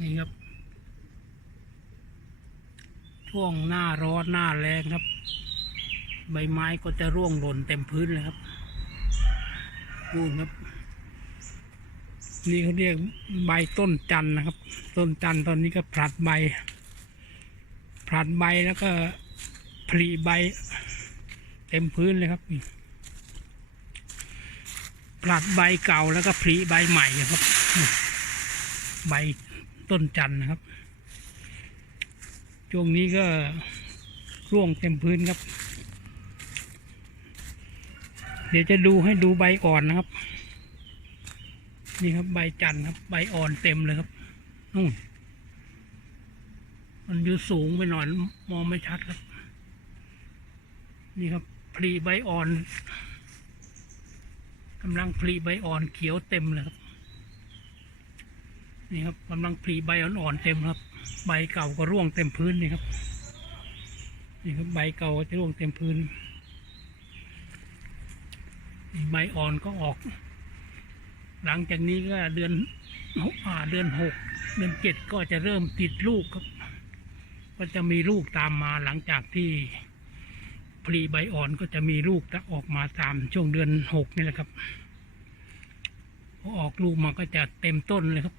นี่ครับ ช่วงหน้าร้อนหน้าแรงครับ ใบไม้ก็จะร่วงหล่นเต็มพื้นเลยครับนู่ครับ นี่เขาเรียกใบต้นจันนะครับ ต้นจันตอนนี้ก็ผลัดใบผลัดใบแล้วก็ผลีใบ เต็มพื้นเลยครับผลัดใบเก่าแล้วก็ผลีใบใหม่ครับ ใบ ต้นจันนะครับ ช่วงนี้ก็ร่วงเต็มพื้นครับ เดี๋ยวจะดูให้ดูใบอ่อนนะครับ นี่ครับใบจันครับ ใบอ่อนเต็มเลยครับนู่นมันอยู่สูงไปหน่อยมองไม่ชัดครับ นี่ครับพลีใบอ่อนกำลังพลีใบอ่อนเขียวเต็มเลยครับ นี่ครับกำลังพลีใบอ่อนๆเต็มครับ ใบเก่าก็ร่วงเต็มพื้นนี่ครับนี่ครับใบเก่าก็จะร่วงเต็มพื้นใบอ่อนก็ออก หลังจากนี้ก็เดือนหกอ่าเดือนหกเดือนเจ็ดก็จะเริ่มติดลูกครับ ก็จะมีลูกตามมาหลังจากที่พลีใบอ่อนก็จะมีลูกจะออกมาตามช่วงเดือนหกนี่แหละครับพอออกลูกมาก็จะเต็มต้นเลยครับ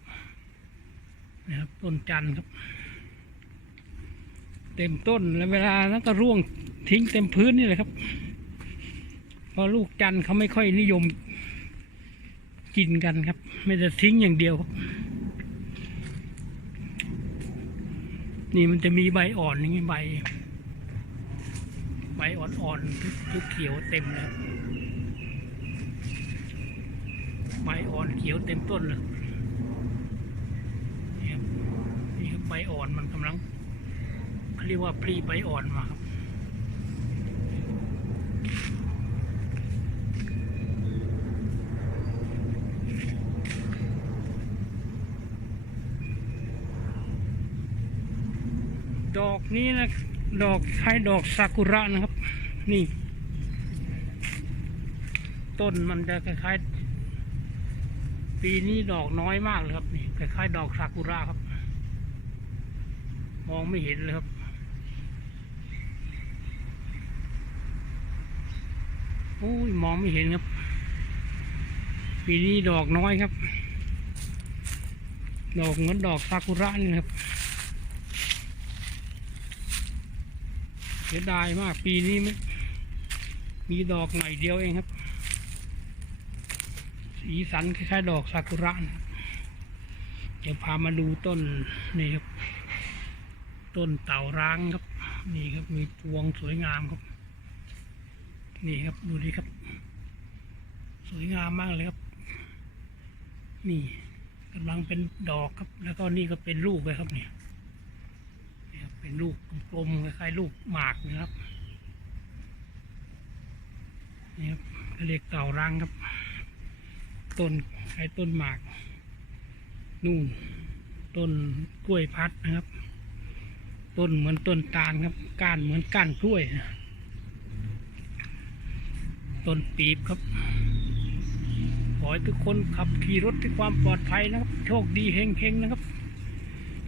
นะครับต้นจันทร์ครับ เต็มต้นแล้วเวลานั้นก็ร่วงทิ้งเต็มพื้นนี่แหละครับเพราะลูกจันทร์เขาไม่ค่อยนิยมกินกันครับ ไม่จะทิ้งอย่างเดียวครับ นี่มันจะมีใบอ่อนอย่างนี้ใบ ใบอ่อนๆทุกเขียวเต็มเลยใบอ่อนเขียวเต็มต้นเลยนี่ครับนี่ครับใบ อ่อนมันกำลังเขาเรียกว่าพลีใบอ่อนมาครับดอกนี้นะ ดอกคล้ายดอกซากุระนะครับ นี่ ต้นมันจะคล้ายๆ ปีนี้ดอกน้อยมากเลยครับ นี่คล้ายๆดอกซากุระครับ มองไม่เห็นเลยครับ โอ้ยมองไม่เห็นครับ ปีนี้ดอกน้อยครับ ดอกเหมือนดอกซากุระนี่ครับเสียดายมากปีนี้ไม่มีดอกหน่อยเดียวเองครับ สีสันคล้ายๆดอกซากุระนะเดี๋ยวพามาดูต้นนี่ครับ ต้นเต่าร้างครับ นี่ครับมีพวงสวยงามครับ นี่ครับดูดิครับ สวยงามมากเลยครับ นี่กำลังเป็นดอกครับ แล้วก็นี่ก็เป็นลูกเลยครับเนี่ยนี่ครับเป็นลูกกลมๆคล้ายๆลูกหมากนะครับนี่ครับเขาเรียกเต่ารังครับ ต้นคล้ายต้นหมาก นู่นต้นกล้วยพัดนะครับ ต้นเหมือนต้นตาลครับ ก้านเหมือนก้านกล้วย ต้นปีบครับขอให้ทุกคนขับขี่รถด้วยความปลอดภัยนะครับ โชคดีเฮงๆนะครับ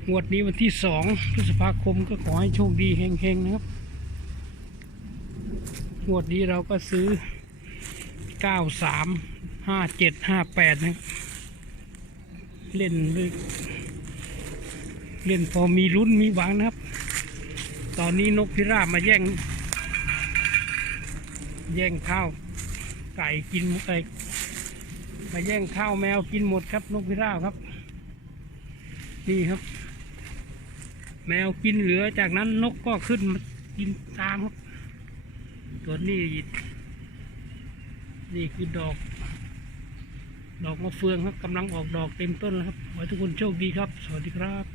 งวดนี้วันที่สองพฤษภาคมก็ขอให้โชคดีเฮงๆนะครับงวดนี้เราก็ซื้อเก้าสามห้าเจ็ดห้าแปดนะครับ เล่นเล่นพอมีลุ้นมีหวังนะครับ ตอนนี้นกพิราบมาแย่ง แย่งข้าว ไก่กินไก่มาแย่งข้าวแมวกินหมดครับนกพิราบครับ นี่ครับ แมวกินเหลือจากนั้นนกก็ขึ้นมากินตามครับตัวนี้นี่คือดอก ดอกมะเฟืองครับกำลังออกดอกเต็มต้นแล้วครับ ขอให้ทุกคนโชคดีครับ สวัสดีครับ